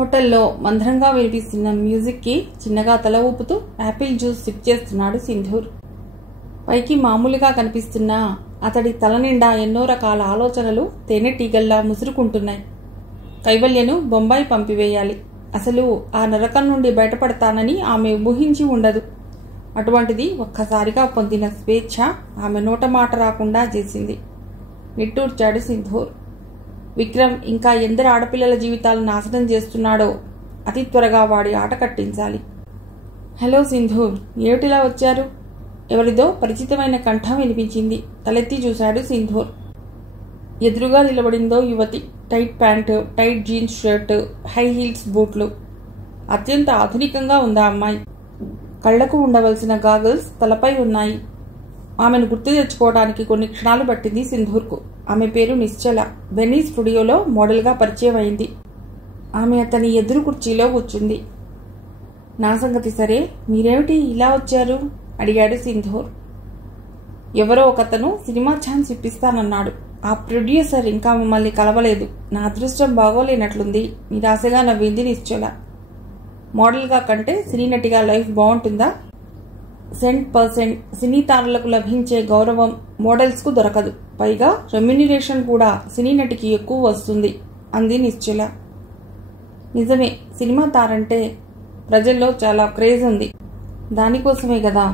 హోటల్లో మందరంగా వినిపిస్తున్న మ్యూజిక్కి చిన్నగా తల ఊపుతూ యాపిల్ జ్యూస్ సిప్ చేస్తున్నాడు సింధూర్. పైకి మామూలుగా కనిపిస్తున్నా అతడి తల నిండా ఎన్నో రకాల ఆలోచనలు తేనెటీగల్లా ముసురుకుంటున్నాయి. కైవల్యను బొంబాయి పంపివేయాలి. అసలు ఆ నరకం నుండి బయటపడతానని ఆమె ఊహించి ఉండదు. అటువంటిది ఒక్కసారిగా పొందిన స్వేచ్ఛ ఆమె నోట మాట రాకుండా చేసింది. నిట్టూర్చాడు సింధూర్. విక్రమ్ ఇంకా ఎందరు ఆడపిల్లల జీవితాలను నాశనం చేస్తున్నాడో అతి త్వరగా వాడి ఆట కట్టించాలి. హలో సింధూర్, ఏమిటిలా వచ్చారు? ఎవరిదో పరిచితమైన కంఠం వినిపించింది. తలెత్తి చూశాడు సింధూర్. ఎదురుగా నిలబడిందో యువతి. Tight pant, tight jeans shirt, high heels బూట్లు. అత్యంత ఆధునికంగా ఉందా అమ్మాయి. కళ్లకు ఉండవలసిన గాగల్స్ తలపై ఉన్నాయి. ఆమెను గుర్తు తెచ్చుకోవడానికి కొన్ని క్షణాలు పట్టింది సింధూర్కు. ఆమె పేరు నిశ్చల. వెనీస్ స్టూడియోలో మోడల్గా పరిచయం అయింది. ఆమె అతని ఎదురు కుర్చీలో కూర్చుంది. నా సంగతి సరే, మీరేమిటి ఇలా వచ్చారు? అడిగాడు సింధూర్. ఎవరో ఒకతను సినిమా ఛాన్స్ ఇప్పిస్తానన్నాడు. ఆ ప్రొడ్యూసర్ ఇంకా మమ్మల్ని కలవలేదు. నా అదృష్టం బాగోలేనట్లుంది. నిరాశగా నవ్వింది నిశ్చల. మోడల్గా కంటే సినీ నటిగా లైఫ్ బాగుంటుందా? 100% సినీ తారలకు లభించే గౌరవం మోడల్స్కు దొరకదు. పైగా రెమ్యునరేషన్ కూడా సినీ నటికి ఎక్కువ వస్తుంది అంది నిశ్చల. నిజమే, సినిమా తారంటే ప్రజల్లో చాలా క్రేజ్ ఉంది. దానికోసమే కదా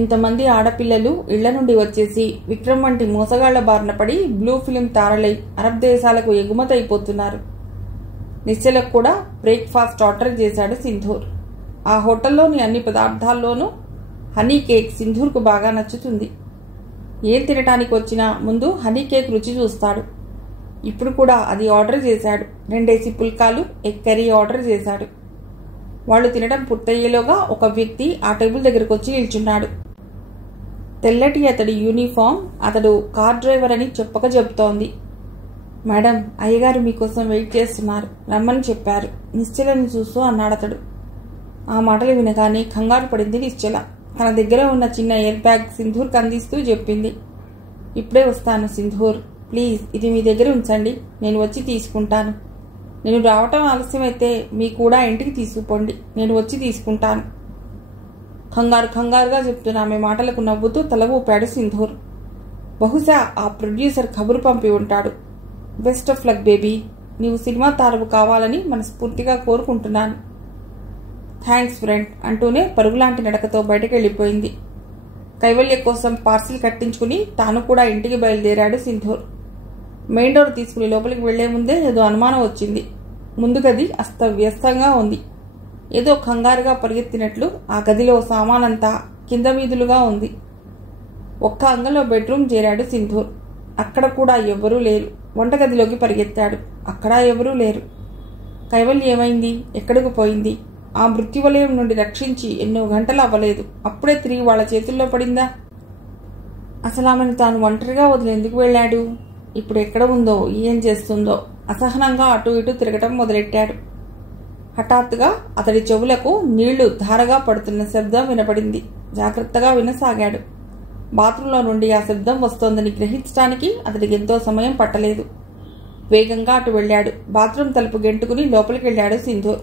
ఇంతమంది ఆడపిల్లలు ఇళ్ల నుండి వచ్చేసి విక్రమ్ వంటి మోసగాళ్ల బారిన పడి బ్లూ ఫిలిం తారలై అరబ్ దేశాలకు ఎగుమతైపోతున్నారు. నిశ్చలకు కూడా బ్రేక్ఫాస్ట్ ఆర్డర్ చేశాడు సింధూర్. ఆ హోటల్లోని అన్ని పదార్థాల్లోనూ హనీ కేక్ సింధూర్కు బాగా నచ్చుతుంది. ఏం తినటానికి వచ్చినా ముందు హనీ కేక్ రుచి చూస్తాడు. ఇప్పుడు కూడా అది ఆర్డర్ చేశాడు. 2 పుల్కాలు, ఎగ్ కర్రీ ఆర్డర్ చేశాడు. వాళ్ళు తినడం పూర్తయ్యేలోగా ఒక వ్యక్తి ఆ టేబుల్ దగ్గరకు వచ్చి నిల్చున్నాడు. తెల్లటి అతడి యూనిఫామ్ అతడు కార్ డ్రైవర్ అని చెప్పక చెబుతోంది. మేడం, అయ్యగారు మీకోసం వెయిట్ చేస్తున్నారు, రమ్మని చెప్పారు నిశ్చలని చూస్తూ అన్నాడతడు. ఆ మాటలు వినగానే కంగారు పడింది నిశ్చల. తన దగ్గర ఉన్న చిన్న ఎయిర్ బ్యాగ్ సింధూర్కి అందిస్తూ చెప్పింది. ఇప్పుడే వస్తాను సింధూర్, ప్లీజ్ ఇది మీ దగ్గర ఉంచండి, నేను వచ్చి తీసుకుంటాను. నేను రావటం ఆలస్యమైతే మీ కూడా ఇంటికి తీసుకుపోండి, నేను వచ్చి తీసుకుంటాను. కంగారుగా చెప్తున్న ఆమె మాటలకు నవ్వుతూ తల ఊపాడు సింధూర్. బహుశా ఆ ప్రొడ్యూసర్ కబురు పంపి ఉంటాడు. బెస్ట్ ఆఫ్ లక్ బేబీ, నీవు సినిమా తారవు కావాలని మనస్ఫూర్తిగా కోరుకుంటున్నాను. థ్యాంక్స్ ఫ్రెండ్ అంటూనే పరుగులాంటి నడకతో బయటకు వెళ్ళిపోయింది. కైవల్య కోసం పార్సిల్ కట్టించుకుని తాను కూడా ఇంటికి బయలుదేరాడు సింధూర్. మెయిన్ డోర్ తీసుకుని లోపలికి వెళ్లే ముందే ఏదో అనుమానం వచ్చింది. ముందు గది అస్తవ్యస్తంగా ఉంది. ఏదో కంగారుగా పరిగెత్తినట్లు ఆ గదిలో సామానంతా కింద వీధులుగా ఉంది. ఒక్క అంగంలో బెడ్రూమ్ చేరాడు సింధూర్. అక్కడ కూడా ఎవరూ లేరు. వంటగదిలోకి పరిగెత్తాడు. అక్కడా ఎవరూ లేరు. కైవల్య ఏమైంది? ఎక్కడికి పోయింది? ఆ మృత్యువలయం నుండి రక్షించి ఎన్నో గంటలు అవ్వలేదు, అప్పుడే తిరిగి వాళ్ళ చేతుల్లో పడిందా? అసలు ఆమెను తాను ఒంటరిగా వదిలి ఎందుకు వెళ్ళాడు? ఇప్పుడు ఎక్కడ ఉందో, ఏం చేస్తుందో అసహనంగా అటు ఇటు తిరగటం మొదలెట్టాడు. హఠాత్తుగా అతడి చెవులకు నీళ్లు ధారగా పడుతున్న శబ్దం వినపడింది. జాగ్రత్తగా వినసాగాడు. బాత్రూంలో నుండి ఆ శబ్దం వస్తోందని గ్రహించడానికి అతడికి ఎంతో సమయం పట్టలేదు. వేగంగా అటు వెళ్ళాడు. బాత్రూం తలుపు గెంటుకుని లోపలికి వెళ్ళాడు సింధూర్.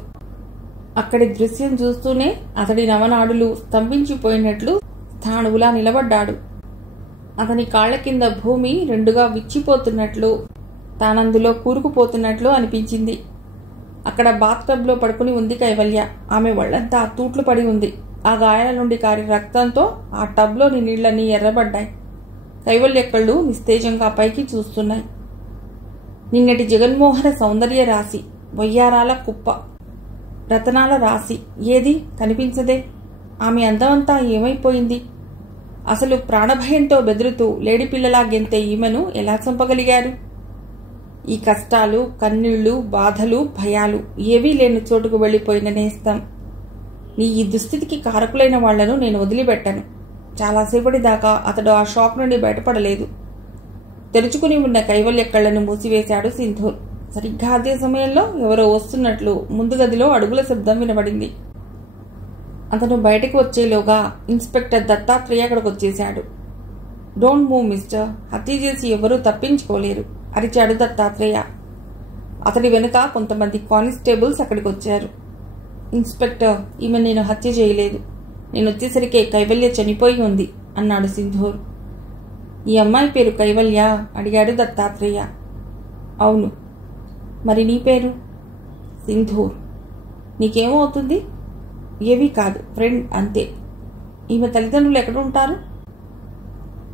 అక్కడి దృశ్యం చూస్తూనే అతడి నవనాడులు స్తంభించిపోయినట్లు స్థాణువులా నిలబడ్డాడు. అతని కాళ్ల కింద భూమి రెండుగా విచ్చిపోతున్నట్లు, తానందులో కూరుకుపోతున్నట్లు అనిపించింది. అక్కడ బాత్ టబ్లో పడుకుని ఉంది కైవల్య. ఆమె ఒళ్లంతా తూట్లు పడి ఉంది. ఆ గాయాల నుండి కారి రక్తంతో ఆ టబ్లోని నీళ్లన్నీ ఎర్రబడ్డాయి. కైవల్య కళ్ళు నిస్తేజంగా పైకి చూస్తున్నాయి. నిన్నటి జగన్మోహన సౌందర్య రాశి, వయ్యారాల కుప్ప, రతనాల రాశి ఏది కనిపించదే. ఆమె అందమంతా ఏమైపోయింది? అసలు ప్రాణభయంతో బెదురుతూ లేడిపిల్లలా గెంతే ఈమెను ఎలా చంపగలిగారు? ఈ కష్టాలు, కన్నీళ్లు, బాధలు, భయాలు ఏవీ లేని చోటుకు వెళ్లిపోయిన నేస్తం, నీ ఈ దుస్థితికి కారకులైన వాళ్లను నేను వదిలిపెట్టను. చాలాసేపటి దాకా అతడు ఆ షాక్ నుండి బయటపడలేదు. తెరుచుకుని ఉన్న కైవల్య కళ్లను మూసివేశాడు సింధూర్. సరిగ్గా అదే సమయంలో ఎవరో వస్తున్నట్లు ముందు గదిలో అడుగుల శబ్దం వినబడింది. అతను బయటకు వచ్చేలోగా ఇన్స్పెక్టర్ దత్తాత్రేయ అక్కడికి వచ్చేశాడు. డోంట్ మూవ్ మిస్టర్, హత్య చేసి ఎవరూ తప్పించుకోలేరు అరిచాడు దత్తాత్రేయ. అతడి వెనుక కొంతమంది కానిస్టేబుల్స్ అక్కడికి వచ్చారు. ఇన్స్పెక్టర్, ఈమె నేను హత్య చేయలేదు. నేను వచ్చేసరికే కైవల్య చనిపోయి ఉంది అన్నాడు సింధూర్. ఈ అమ్మాయి పేరు కైవల్య అడిగాడు దత్తాత్రేయ. అవును. మరి నీ పేరు? సింధూర్. నీకేమవుతుంది? ఏవీ కాదు, ఫ్రెండ్ అంతే. ఈమె తల్లిదండ్రులు ఎక్కడ ఉంటారు?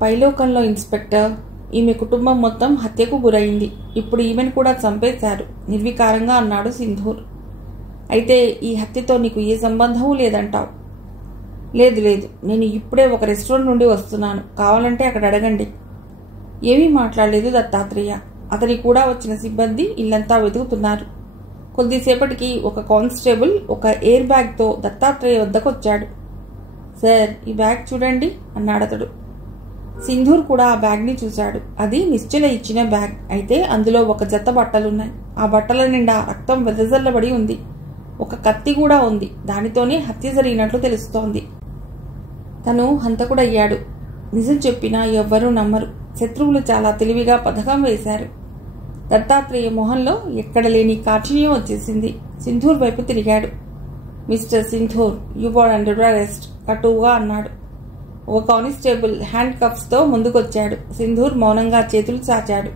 పైలోకంలో ఇన్స్పెక్టర్. ఈమె కుటుంబం మొత్తం హత్యకు గురైంది. ఇప్పుడు ఈమెను కూడా చంపేశారు నిర్వికారంగా అన్నాడు సింధూర్. అయితే ఈ హత్యతో నీకు ఏ సంబంధమూ లేదంటావు? లేదు లేదు, నేను ఇప్పుడే ఒక రెస్టారెంట్ నుండి వస్తున్నాను, కావాలంటే అక్కడ అడగండి. ఏమీ మాట్లాడలేదు దత్తాత్రేయ. అతని కూడా వచ్చిన సిబ్బంది ఇల్లంతా వెతుకుతున్నారు. కొద్దిసేపటికి ఒక కానిస్టేబుల్ ఒక ఎయిర్ బ్యాగ్తో దత్తాత్రేయ వద్దకు వచ్చాడు. సార్, ఈ బ్యాగ్ చూడండి అన్నాడతడు. సింధూర్ కూడా ఆ బ్యాగ్ని చూశాడు. అది నిశ్చల ఇచ్చిన బ్యాగ్. అయితే అందులో ఒక జత బట్టలున్నాయి. ఆ బట్టల నిండా రక్తం వెదజల్లబడి ఉంది. ఒక కత్తి కూడా ఉంది. దానితోనే హత్య జరిగినట్లు తెలుస్తోంది. తను హంతకుడయ్యాడు. నిజం చెప్పినా ఎవ్వరూ నమ్మరు. శత్రువులు చాలా తెలివిగా పథకం వేశారు. దత్తాత్రేయ మొహంలో ఎక్కడ లేని కాఠిన్యం వచ్చేసింది. సింధూర్ వైపు తిరిగాడు. Mister Sindhur, you are under arrest కటువుగా అన్నాడు. ఒక కానిస్టేబుల్ హ్యాండ్ కప్స్తో ముందుకొచ్చాడు. సింధూర్ మౌనంగా చేతులు చాచాడు.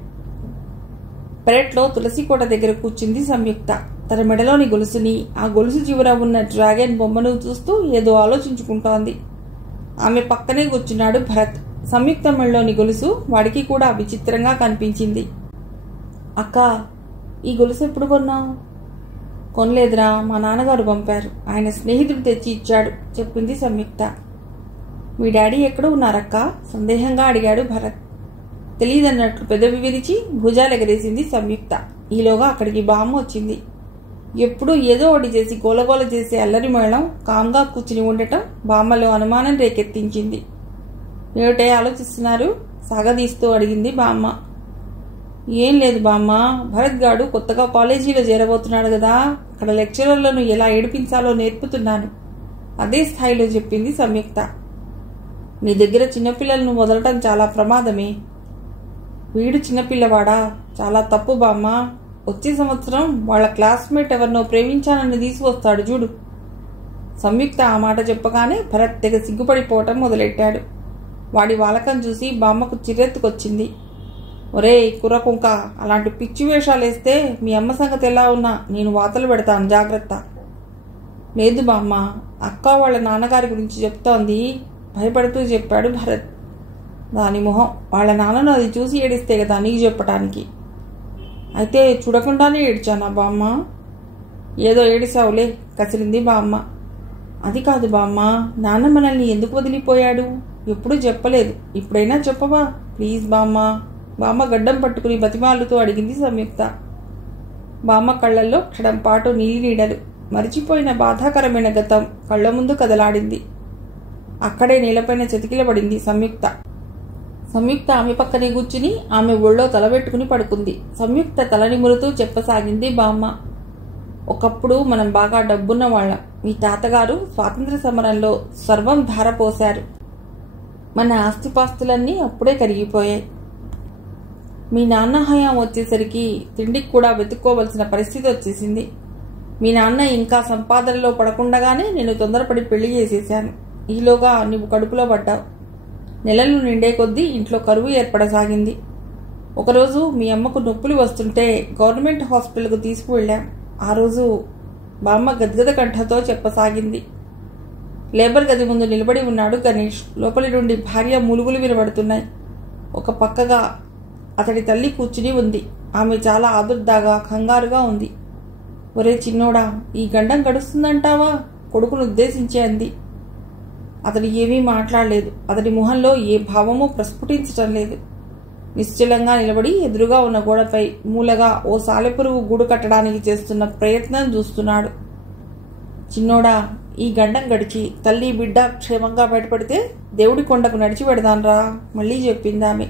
పెరట్లో తులసి కోట దగ్గర కూర్చుంది సంయుక్త. తన మెడలోని గొలుసుని, ఆ గొలుసు చివర ఉన్న డ్రాగన్ బొమ్మను చూస్తూ ఏదో ఆలోచించుకుంటోంది. ఆమె పక్కనే కూర్చున్నాడు భరత్. సంయుక్త మెడలోని గొలుసు వాడికి కూడా విచిత్రంగా కనిపించింది. అక్క, ఈ గొలుసు ఎప్పుడు కొన్నావు? కొనలేదురా, మా నాన్నగారు పంపారు. ఆయన స్నేహితుడు తెచ్చి ఇచ్చాడు చెప్పింది సంయుక్త. మీ డాడీ ఎక్కడ ఉన్నారక్క? సందేహంగా అడిగాడు భరత్. తెలియదన్నట్లు పెదవి విరిచి భుజాలు ఎగరేసింది సంయుక్త. ఈలోగా అక్కడికి బామ్మ వచ్చింది. ఎప్పుడూ ఏదో ఒకటి చేసి గోలగోల చేసే అల్లరి మేళం కామ్గా కూర్చుని ఉండటం బామ్మలో అనుమానం రేకెత్తించింది. ఏమిటే ఆలోచిస్తున్నారు? సాగదీస్తూ అడిగింది బామ్మ. ఏం లేదు బామ్మ, భరత్ గాడు కొత్తగా కాలేజీలో చేరబోతున్నాడు కదా, అక్కడ లెక్చరర్లను ఎలా ఏడిపించాలో నేర్పుతున్నాను. అదే స్థాయిలో చెప్పింది సంయుక్త. నీ దగ్గర చిన్నపిల్లలను వదలటం చాలా ప్రమాదమే. వీడు చిన్నపిల్లవాడా? చాలా తప్పు బామ్మ. వచ్చే సంవత్సరం వాళ్ళ క్లాస్మేట్ ఎవరినో ప్రేమించానని తీసుకొస్తాడు చూడు. సంయుక్త ఆ మాట చెప్పగానే భరత్ తెగ సిగ్గుపడిపోవటం మొదలెట్టాడు. వాడి వాలకం చూసి బామ్మకు చిరెత్తుకొచ్చింది. ఒరే కుర్రకుంక, అలాంటి పిచ్చి వేషాలు వేస్తే మీ అమ్మ సంగతి ఎలా ఉన్నా నేను వాతలు పెడతాను, జాగ్రత్త. లేదు బామ్మ, అక్క వాళ్ళ నాన్నగారి గురించి చెప్తోంది భయపడుతూ చెప్పాడు భరత్. దాని మొహం, వాళ్ళ నాన్నను అది చూసి ఏడిస్తే కదా నీకు చెప్పటానికి. అయితే చూడకుండానే ఏడ్చానా బామ్మ? ఏదో ఏడిసావులే, కసిరింది బామ్మ. అది కాదు బామ్మ, నాన్న మనల్ని ఎందుకు వదిలిపోయాడు? ఎప్పుడూ చెప్పలేదు, ఇప్పుడైనా చెప్పవా ప్లీజ్ బామ్మ? బామ్మ గడ్డం పట్టుకుని బతిమాలుతూ అడిగింది సంయుక్త. బామ్మ కళ్లల్లో క్షణం పాటు నీలి నీడలు. మరిచిపోయిన బాధాకరమైన గతం కళ్ల ముందు కదలాడింది. అక్కడే నేలపైన చతికిలబడింది సంయుక్త. సంయుక్త ఆమె పక్కనే కూర్చుని ఆమె ఒళ్ళో తలబెట్టుకుని పడుకుంది. సంయుక్త తల నిమురుతూ చెప్పసాగింది బామ్మ. ఒకప్పుడు మనం బాగా డబ్బున్న వాళ్ళం. మీ తాతగారు స్వాతంత్ర సమరంలో సర్వం ధారపోశారు. మన ఆస్తిపాస్తులన్నీ అప్పుడే కరిగిపోయాయి. మీ నాన్న హయాం వచ్చేసరికి తిండికి కూడా వెతుక్కోవలసిన పరిస్థితి వచ్చేసింది. మీ నాన్న ఇంకా సంపాదనలో పడకుండగానే నేను తొందరపడి పెళ్లి చేసేశాను. ఈలోగా నువ్వు కడుపులో పడ్డావు. నెలలు నిండే కొద్దీ ఇంట్లో కరువు ఏర్పడసాగింది. ఒకరోజు మీ అమ్మకు నొప్పులు వస్తుంటే గవర్నమెంట్ హాస్పిటల్కు తీసుకువెళ్ళాం. ఆ రోజు బామ్మ గద్గద కంఠతో చెప్పసాగింది. లేబర్ గది ముందు నిలబడి ఉన్నాడు గణేష్. లోపలి నుండి భార్య మూలుగులు వినబడుతున్నాయి. ఒక పక్కగా అతడి తల్లి కూర్చుని ఉంది. ఆమె చాలా ఆదుర్దాగా కంగారుగా ఉంది. ఒరే చిన్నోడా, ఈ గండం గడుస్తుందంటావా? కొడుకును ఉద్దేశించి అంది. అతడు ఏమీ మాట్లాడలేదు. అతడి మొహంలో ఏ భావమూ ప్రస్ఫుటించటం లేదు. నిశ్చలంగా నిలబడి ఎదురుగా ఉన్న గోడపై మూలగా ఓ సాలెపురుగు గూడు కట్టడానికి చేస్తున్న ప్రయత్నం చూస్తున్నాడు. చిన్నోడా, ఈ గండం గడిచి తల్లి బిడ్డ క్షేమంగా బయటపడితే దేవుడి కొండకు నడిచి పెడదాన్రా మళ్ళీ చెప్పిందామె.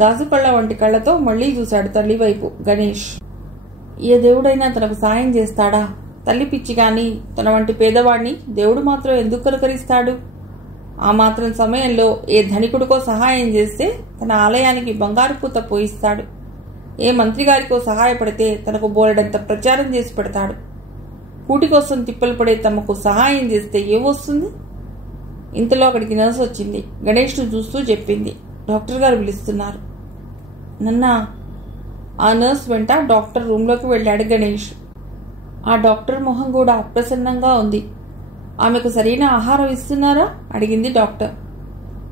గాజు కళ్ళ వంటి కళ్ళతో మళ్లీ చూశాడు తల్లి వైపు గణేష్. ఏ దేవుడైనా తనకు సాయం చేస్తాడా? తల్లి పిచ్చి గాని తన వంటి పేదవాడిని దేవుడు మాత్రం ఎందుకు కనుకరిస్తాడు? ఆ మాత్రం సమయంలో ఏ ధనికుడికో సహాయం చేస్తే తన ఆలయానికి బంగారు పూత పోయిస్తాడు. ఏ మంత్రి గారికో సహాయపడితే తనకు బోలెడంత ప్రచారం చేసి పెడతాడు. కూటి కోసం తిప్పలు పడే తమకు సహాయం చేస్తే ఏమొస్తుంది? ఇంతలో అక్కడికి నర్సు వచ్చింది. గణేష్ను చూస్తూ చెప్పింది, డాక్టర్ గారు పిలుస్తున్నారు. నన్నా? ఆ నర్స్ వెంట డాక్టర్ రూంలోకి వెళ్ళాడు గణేష్. ఆ డాక్టర్ మొహం కూడా అప్రసన్నంగా ఉంది. ఆమెకు సరైన ఆహారం ఇస్తున్నారా? అడిగింది డాక్టర్.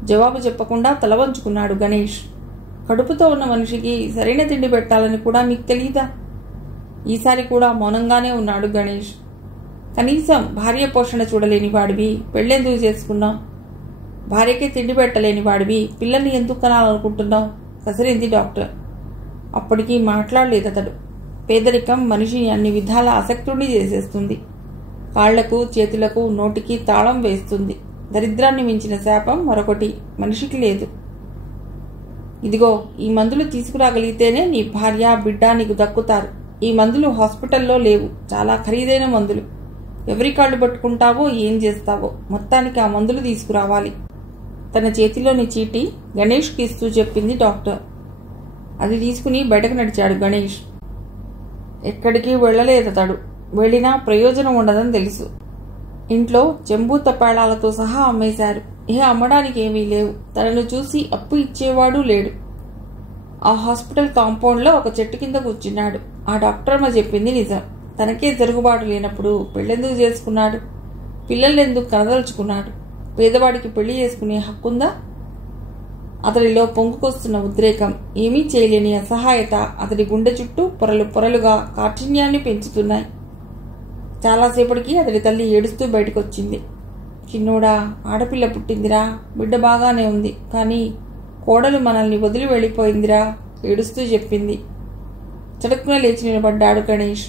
జవాబు చెప్పకుండా తల వంచుకున్నాడు గణేష్. కడుపుతో ఉన్న మనిషికి సరైన తిండి పెట్టాలని కూడా మీకు తెలీదా? ఈసారి కూడా మౌనంగానే ఉన్నాడు గణేష్. కనీసం భార్య పోషణ చూడలేని వాడివి పెళ్ళెందుకు చేసుకున్నావు? భార్యకే తిండి పెట్టలేని వాడివి పిల్లల్ని ఎందుకు కనాలనుకుంటున్నావు? కసిరింది డాక్టర్. అప్పటికీ మాట్లాడలేదు అతడు. పేదరికం మనిషిని అన్ని విధాల ఆసక్తుడిని చేసేస్తుంది. కాళ్లకు, చేతులకు, నోటికి తాళం వేస్తుంది. దరిద్రాన్ని మించిన శాపం మరొకటి మనిషికి లేదు. ఇదిగో, ఈ మందులు తీసుకురాగలిగితేనే నీ భార్య, బిడ్డ నీకు దక్కుతారు. ఈ మందులు హాస్పిటల్లో లేవు. చాలా ఖరీదైన మందులు. ఎవరి కాళ్ళు పట్టుకుంటావో, ఏం చేస్తావో, మొత్తానికి ఆ మందులు తీసుకురావాలి. తన చేతిలోని చీటీ గణేష్కి ఇస్తూ చెప్పింది డాక్టర్. అది తీసుకుని బయటకు నడిచాడు గణేష్. ఎక్కడికి వెళ్ళలేదతడు. వెళ్ళినా ప్రయోజనం ఉండదని తెలుసు. ఇంట్లో చెంబు తప్పాళాలతో సహా అమ్మేశారు. అమ్మడానికి ఏమీ లేవు. తనను చూసి అప్పు ఇచ్చేవాడు లేడు. ఆ హాస్పిటల్ కాంపౌండ్లో ఒక చెట్టు కింద కూర్చున్నాడు. ఆ డాక్టర్మ చెప్పింది నిజం. తనకే జరుగుబాటు లేనప్పుడు పెళ్ళెందుకు చేసుకున్నాడు? పిల్లలెందుకు కనదలుచుకున్నాడు? పేదవాడికి పెళ్లి చేసుకునే హక్కుందా? అతడిలో పొంగుకొస్తున్న ఉద్రేకం, ఏమీ చేయలేని అసహాయత అతడి గుండె చుట్టూ పొరలు పొరలుగా కాఠిన్యాన్ని పెంచుతున్నాయి. చాలాసేపటికి అతడి తల్లి ఏడుస్తూ బయటకొచ్చింది. చిన్నోడా, ఆడపిల్ల పుట్టిందిరా, బిడ్డ బాగానే ఉంది, కానీ కోడలు మనల్ని వదిలి వెళ్ళిపోయిందిరా ఏడుస్తూ చెప్పింది. చటుక్కున లేచి నిలబడ్డాడు గణేష్.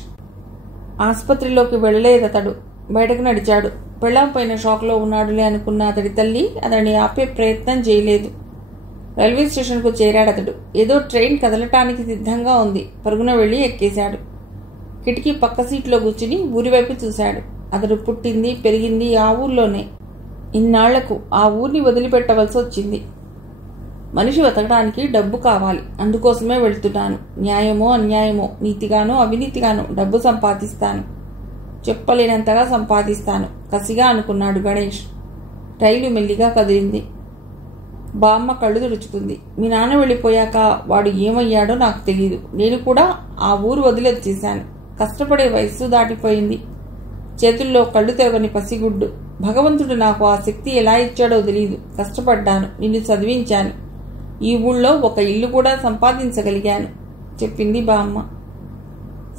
ఆసుపత్రిలోకి వెళ్ళలేదతడు. బయటకు నడిచాడు. పెళ్ళాం పైన షాక్లో ఉన్నాడులే అనుకున్న అతడి తల్లి అతడిని ఆపే ప్రయత్నం చేయలేదు. రైల్వే స్టేషన్కు చేరాడతడు. ఏదో ట్రైన్ కదలటానికి సిద్ధంగా ఉంది. పరుగున వెళ్లి ఎక్కేశాడు. కిటికీ పక్క సీట్లో కూర్చుని ఊరివైపు చూశాడు. అతడు పుట్టింది, పెరిగింది ఆ ఊర్లోనే. ఇన్నాళ్లకు ఆ ఊరిని వదిలిపెట్టవలసి వచ్చింది. మనిషి బతకడానికి డబ్బు కావాలి. అందుకోసమే వెళ్తున్నాను. న్యాయమో అన్యాయమో, నీతిగానో అవినీతిగానో డబ్బు సంపాదిస్తాను. చెప్పలేనంతగా సంపాదిస్తాను కసిగా అనుకున్నాడు గణేష్. రైలు మెల్లిగా కదిలింది. బామ్మ కళ్ళు తుడుచుకుంది. మీ నాన్న వెళ్ళిపోయాక వాడు ఏమయ్యాడో నాకు తెలియదు. నేను కూడా ఆ ఊరు వదిలొచ్చేశాను. కష్టపడే వయస్సు దాటిపోయింది. చేతుల్లో కళ్ళు తెరవని పసిగుడ్డు. భగవంతుడు నాకు ఆ శక్తి ఎలా ఇచ్చాడో తెలియదు. కష్టపడ్డాను, నిన్ను చదివించాను. ఈ ఊళ్ళో ఒక ఇల్లు కూడా సంపాదించగలిగాను చెప్పింది బామ్మ.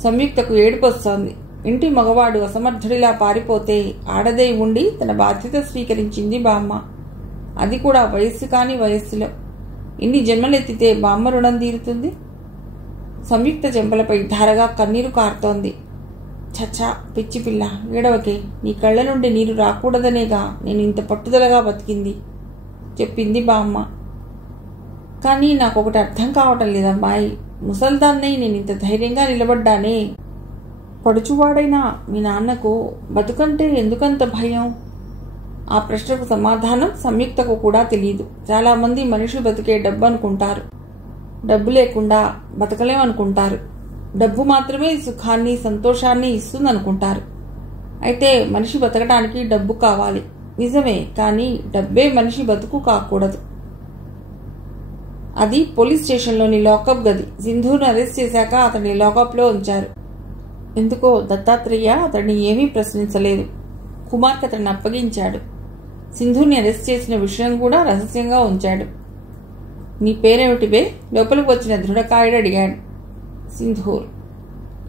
సంయుక్తకు ఏడుపొస్తోంది. ఇంటి మగవాడు అసమర్థుడిలా పారిపోతే ఆడదై ఉండి తన బాధ్యత స్వీకరించింది బామ్మ. అది కూడా వయస్సు కాని వయస్సులో. ఇన్ని జన్మలెత్తితే బామ్మ రుణం తీరుతుంది. సంయుక్త చెంపలపై ధారగా కన్నీరు కారుతోంది. చచ్చా, పిచ్చి పిల్ల, ఏడవకే. నీ కళ్ళ నుండి నీరు రాకూడదనేగా నేను ఇంత పట్టుదలగా బతికింది చెప్పింది బామ్మ. కానీ నాకొకటి అర్థం కావటం లేదమ్మాయి. ముసల్దాన్నై నేను ఇంత ధైర్యంగా నిలబడ్డానే. పడుచువాడైనా మీ నాన్నకు బతుకంటే ఎందుకంత భయం? ఆ ప్రశ్నకు సమాధానం సంయుక్తకు కూడా తెలియదు. చాలామంది మనుషులు బతికే డబ్బు అనుకుంటారు. డబ్బు లేకుండా బతకలేమనుకుంటారు. డబ్బు మాత్రమే సుఖాన్ని, సంతోషాన్ని ఇస్తుందనుకుంటారు. అయితే మనిషి బతకడానికి డబ్బు కావాలి, నిజమే. కానీ డబ్బే మనిషి బతుకు కాకూడదు. అది పోలీస్ స్టేషన్లోని లాకప్ గది. సింధూర్ను అరెస్ట్ చేశాక అతన్ని లాకప్లో ఉంచారు. ఎందుకో దత్తాత్రేయ అతడిని ఏమీ ప్రశ్నించలేదు. కుమార్కి అతడిని అప్పగించాడు. సింధూర్ని అరెస్ట్ చేసిన విషయం కూడా రహస్యంగా ఉంచాడు. నీ పేరేమిటివే? లోపలికి వచ్చిన దృఢకాయుడు అడిగాడు. సింధూర్.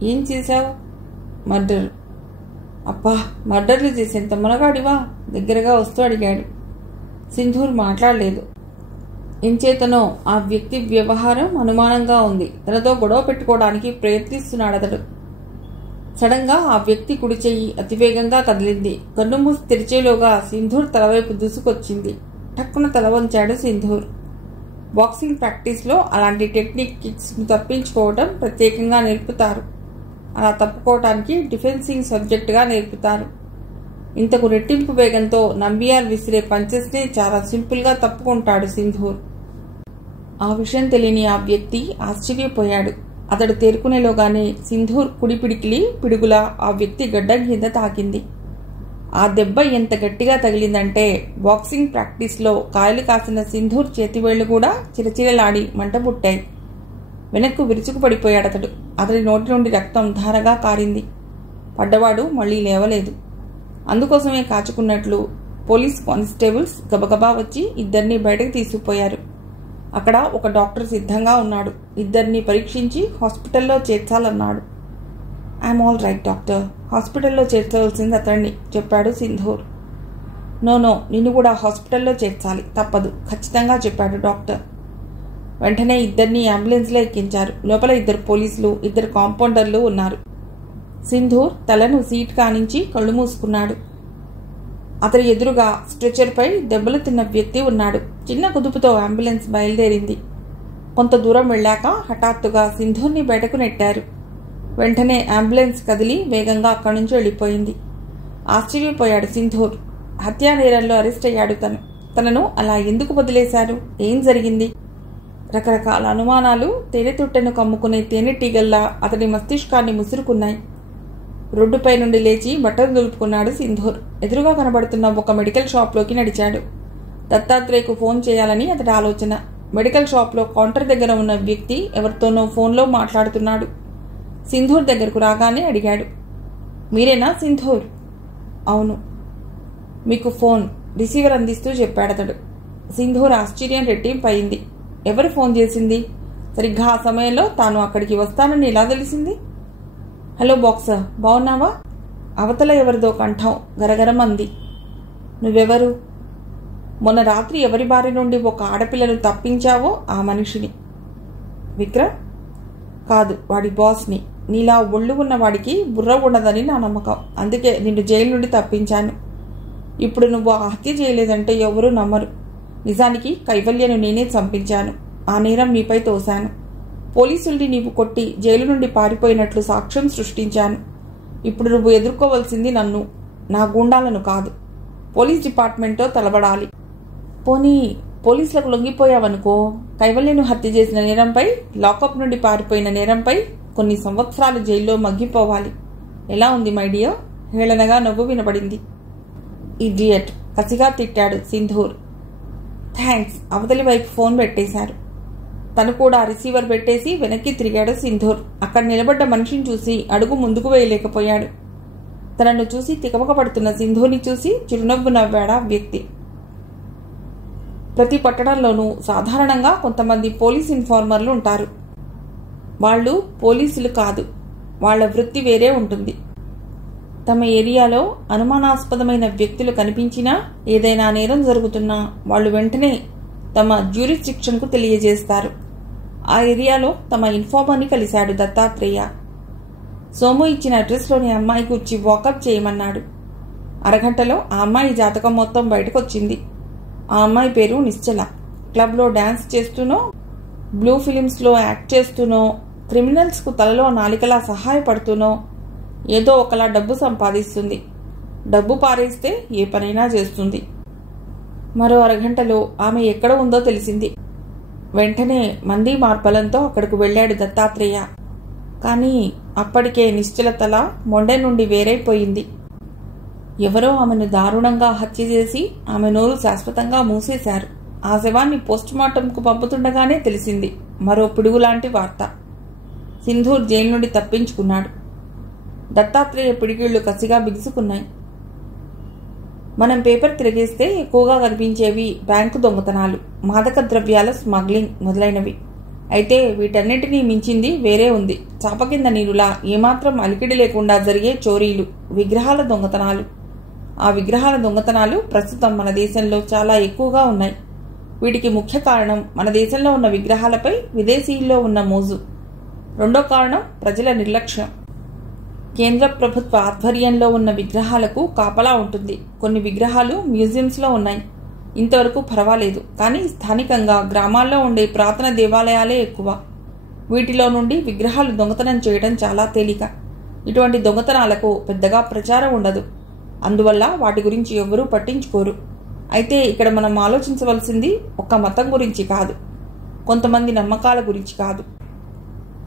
ఏం చేశావు? మర్డర్. అబ్బా, మర్డర్లు చేసేంత మునగాడివా? దగ్గరగా వస్తూ అడిగాడు. సింధూర్ మాట్లాడలేదు. ఎంచేతనో ఆ వ్యక్తి వ్యవహారం అనుమానంగా ఉంది. తనతో గొడవ పెట్టుకోవడానికి ప్రయత్నిస్తున్నాడతడు. సడన్ గా ఆ వ్యక్తి కుడి చెయ్యి అతివేగంగా కదిలింది. కన్ను మూసి తెరిచేలోగా సింధూర్ తలవైపు దూసుకొచ్చింది. టక్కున తల వంచాడు సింధూర్. బాక్సింగ్ ప్రాక్టీస్లో అలాంటి టెక్నిక్ కిక్స్ తప్పించుకోవటం ప్రత్యేకంగా నేర్పుతారు. అలా తప్పుకోవటానికి డిఫెన్సింగ్ సబ్జెక్టుగా నేర్పుతారు. ఇంతకు రెట్టింపు వేగంతో నంబియార్ విసిరే పంచెస్నే చాలా సింపుల్గా తప్పుకుంటాడు సింధూర్. ఆ విషయం తెలియని ఆ వ్యక్తి ఆశ్చర్యపోయాడు. అతడు తేరుకునేలోగానే సింధూర్ కుడి పిడికిలి పిడుగులా ఆ వ్యక్తి గడ్డం కింద తాకింది. ఆ దెబ్బ ఎంత గట్టిగా తగిలిందంటే బాక్సింగ్ ప్రాక్టీస్లో కాయలు కాసిన సింధూర్ చేతివేళ్లు కూడా చిరచిరలాడి మంట పుట్టాయి. వెనక్కు విరుచుకు పడిపోయాడతడు. అతడి నోటి నుండి రక్తం ధారగా కారింది. పడ్డవాడు మళ్లీ లేవలేదు. అందుకోసమే కాచుకున్నట్లు పోలీస్ కానిస్టేబుల్స్ గబగబా వచ్చి ఇద్దరిని బయటకు తీసుకుపోయారు. అక్కడ ఒక డాక్టర్ సిద్ధంగా ఉన్నాడు. ఇద్దరిని పరీక్షించి హాస్పిటల్లో చేర్చాలన్నాడు. ఐఎమ్ ఆల్ రైట్ డాక్టర్, హాస్పిటల్లో చేర్చవలసింది అతన్ని చెప్పాడు సింధూర్. నో, నిన్ను కూడా హాస్పిటల్లో చేర్చాలి, తప్పదు, ఖచ్చితంగా చెప్పాడు డాక్టర్. వెంటనే ఇద్దరిని అంబులెన్స్లో ఎక్కించారు. లోపల 2 పోలీసులు 2 కాంపౌండర్లు ఉన్నారు. సింధూర్ తలను సీట్ కానించి కళ్ళు మూసుకున్నాడు. అతడి ఎదురుగా స్ట్రెచర్పై దెబ్బలు తిన్న వ్యక్తి ఉన్నాడు. చిన్న కుదుపుతో అంబులెన్స్ బయలుదేరింది. కొంత దూరం వెళ్ళాక హఠాత్తుగా సింధూర్ని బయటకు నెట్టారు. వెంటనే అంబులెన్స్ కదిలి వేగంగా అక్కడి నుంచి వెళ్ళిపోయింది. ఆశ్చర్యపోయాడు సింధూర్. హత్యా నేరంలో అరెస్ట్ అయ్యాడు. తనను అలా ఎందుకు వదిలేశారు? ఏం జరిగింది? రకరకాల అనుమానాలు తేనెతుట్టెను కమ్ముకునే తేనెటీగల్లా అతడి మస్తిష్కాన్ని ముసురుకున్నాయి. రోడ్డుపై నుండి లేచి బట్టలు దులుపుకున్నాడు సింధూర్. ఎదురుగా కనబడుతున్న ఒక మెడికల్ షాప్లోకి నడిచాడు. దత్తాత్రేయకు ఫోన్ చేయాలని అతడి ఆలోచన. మెడికల్ షాప్లో కౌంటర్ దగ్గర ఉన్న వ్యక్తి ఎవరితోనో ఫోన్లో మాట్లాడుతున్నాడు. సింధూర్ దగ్గరకు రాగానే అడిగాడు, మీరేనా సింధూర్? అవును. మీకు ఫోన్ రిసీవర్ అందిస్తూ చెప్పాడతడు. సింధూర్ ఆశ్చర్యం రెట్టింపయింది. ఎవరు ఫోన్ చేసింది? సరిగ్గా ఆ సమయంలో తాను అక్కడికి వస్తానని ఎలా తెలిసింది? హలో బాక్సర్, బావున్నావా? అవతల ఎవరిదో కంఠం గరగరం అంది. నువ్వెవరు? మొన్న రాత్రి ఎవరి బారి నుండి ఒక ఆడపిల్లను తప్పించావో ఆ మనిషిని. విక్రమ్? కాదు, వాడి బాస్ని. నీలా ఒళ్ళు ఉన్న వాడికి బుర్ర ఉండదని నా నమ్మకం. అందుకే నిన్ను జైలు నుండి తప్పించాను. ఇప్పుడు నువ్వు ఆ హత్య చేయలేదంటే ఎవరూ నమ్మరు. నిజానికి కైవల్యను నేనే చంపించాను. ఆ నేరం నీపై తోశాను. పోలీసుల్ని నీవు కొట్టి జైలు నుండి పారిపోయినట్లు సాక్ష్యం సృష్టించాను. ఇప్పుడు నువ్వు ఎదుర్కోవలసింది నన్ను, నా గూండాలను కాదు. పోలీస్ డిపార్ట్మెంట్తో తలబడాలి. పోనీ పోలీసులకు లొంగిపోయావనుకో, కైవల్యను హత్య చేసిన నేరంపై, లాకప్ నుండి పారిపోయిన నేరంపై కొన్ని సంవత్సరాలు జైల్లో మగ్గిపోవాలి. ఎలా ఉంది మై డియర్? హేళనగా నవ్వు వినపడింది. ఇడియట్, కసిగా తిట్టాడు సింధూర్. థ్యాంక్స్. అవతలి వైపు ఫోన్ పెట్టేశారు. తను కూడా రిసీవర్ పెట్టేసి వెనక్కి తిరిగాడు సింధూర్. అక్కడ నిలబడ్డ మనిషిని చూసి అడుగు ముందుకు వేయలేకపోయాడు. తనను చూసి తికమక పడుతున్న సింధూర్ని చూసి చిరునవ్వు నవ్వాడా వ్యక్తి. ప్రతి పట్టణంలోనూ సాధారణంగా కొంతమంది పోలీస్ ఇన్ఫార్మర్లు ఉంటారు. వాళ్ళు పోలీసులు కాదు, వాళ్ల వృత్తి వేరే ఉంటుంది. తమ ఏరియాలో అనుమానాస్పదమైన వ్యక్తులు కనిపించినా, ఏదైనా నేరం జరుగుతున్నా వాళ్ళు వెంటనే తమ జ్యూరిస్డిక్షన్కు తెలియజేస్తారు. ఆ ఏరియాలో తమ ఇన్ఫార్మర్ని కలిశాడు దత్తాత్రేయ. సోము ఇచ్చిన అడ్రస్లోని అమ్మాయి గురించి వాకప్ చేయమన్నాడు. అరగంటలో ఆ అమ్మాయి జాతకం మొత్తం బయటకొచ్చింది. ఆ అమ్మాయి పేరు నిశ్చల. క్లబ్లో డాన్స్ చేస్తూనో, బ్లూ ఫిలిమ్స్లో యాక్ట్ చేస్తూనో, క్రిమినల్స్కు తలలో నాలికలా సహాయపడుతూనో ఏదో ఒకలా డబ్బు సంపాదిస్తుంది. డబ్బు పారేస్తే ఏ పనైనా చేస్తుంది. మరో అరగంటలో ఆమె ఎక్కడ ఉందో తెలిసింది. వెంటనే మంది మార్బలంతో అక్కడకు వెళ్లాడు దత్తాత్రేయ. కానీ అప్పటికే నిశ్చల తల మొండె నుండి వేరైపోయింది. ఎవరో ఆమెను దారుణంగా హత్య చేసి ఆమె నోరు శాశ్వతంగా మూసేశారు. ఆ శవాన్ని పోస్టుమార్టంకు పంపుతుండగానే తెలిసింది మరో పిడుగులాంటి వార్త. సింధూర్ జైలు నుండి తప్పించుకున్నాడు. దత్తాత్రేయ పిడికిళ్లు కసిగా బిగుసుకున్నాయి. మనం పేపర్ తిరిగేస్తే ఎక్కువగా కనిపించేవి బ్యాంకు దొంగతనాలు, మాదక ద్రవ్యాల స్మగ్లింగ్ మొదలైనవి. అయితే వీటన్నిటినీ మించింది వేరే ఉంది. చాప కింద నీరులా ఏమాత్రం అలికిడి లేకుండా జరిగే చోరీలు, విగ్రహాల దొంగతనాలు. ఆ విగ్రహాల దొంగతనాలు ప్రస్తుతం మన దేశంలో చాలా ఎక్కువగా ఉన్నాయి. వీటికి ముఖ్య కారణం మన దేశంలో ఉన్న విగ్రహాలపై విదేశీయుల్లో ఉన్న మోజు. రెండో కారణం ప్రజల నిర్లక్ష్యం. కేంద్ర ప్రభుత్వ ఆధ్వర్యంలో ఉన్న విగ్రహాలకు కాపలా ఉంటుంది. కొన్ని విగ్రహాలు మ్యూజియంస్లో ఉన్నాయి. ఇంతవరకు పర్వాలేదు. కానీ స్థానికంగా గ్రామాల్లో ఉండే పురాతన దేవాలయాలే ఎక్కువ. వీటిలో నుండి విగ్రహాలు దొంగతనం చేయడం చాలా తేలిక. ఇటువంటి దొంగతనాలకు పెద్దగా ప్రచారం ఉండదు. అందువల్ల వాటి గురించి ఎవ్వరూ పట్టించుకోరు. అయితే ఇక్కడ మనం ఆలోచించవలసింది ఒక్క మతం గురించి కాదు, కొంతమంది నమ్మకాల గురించి కాదు.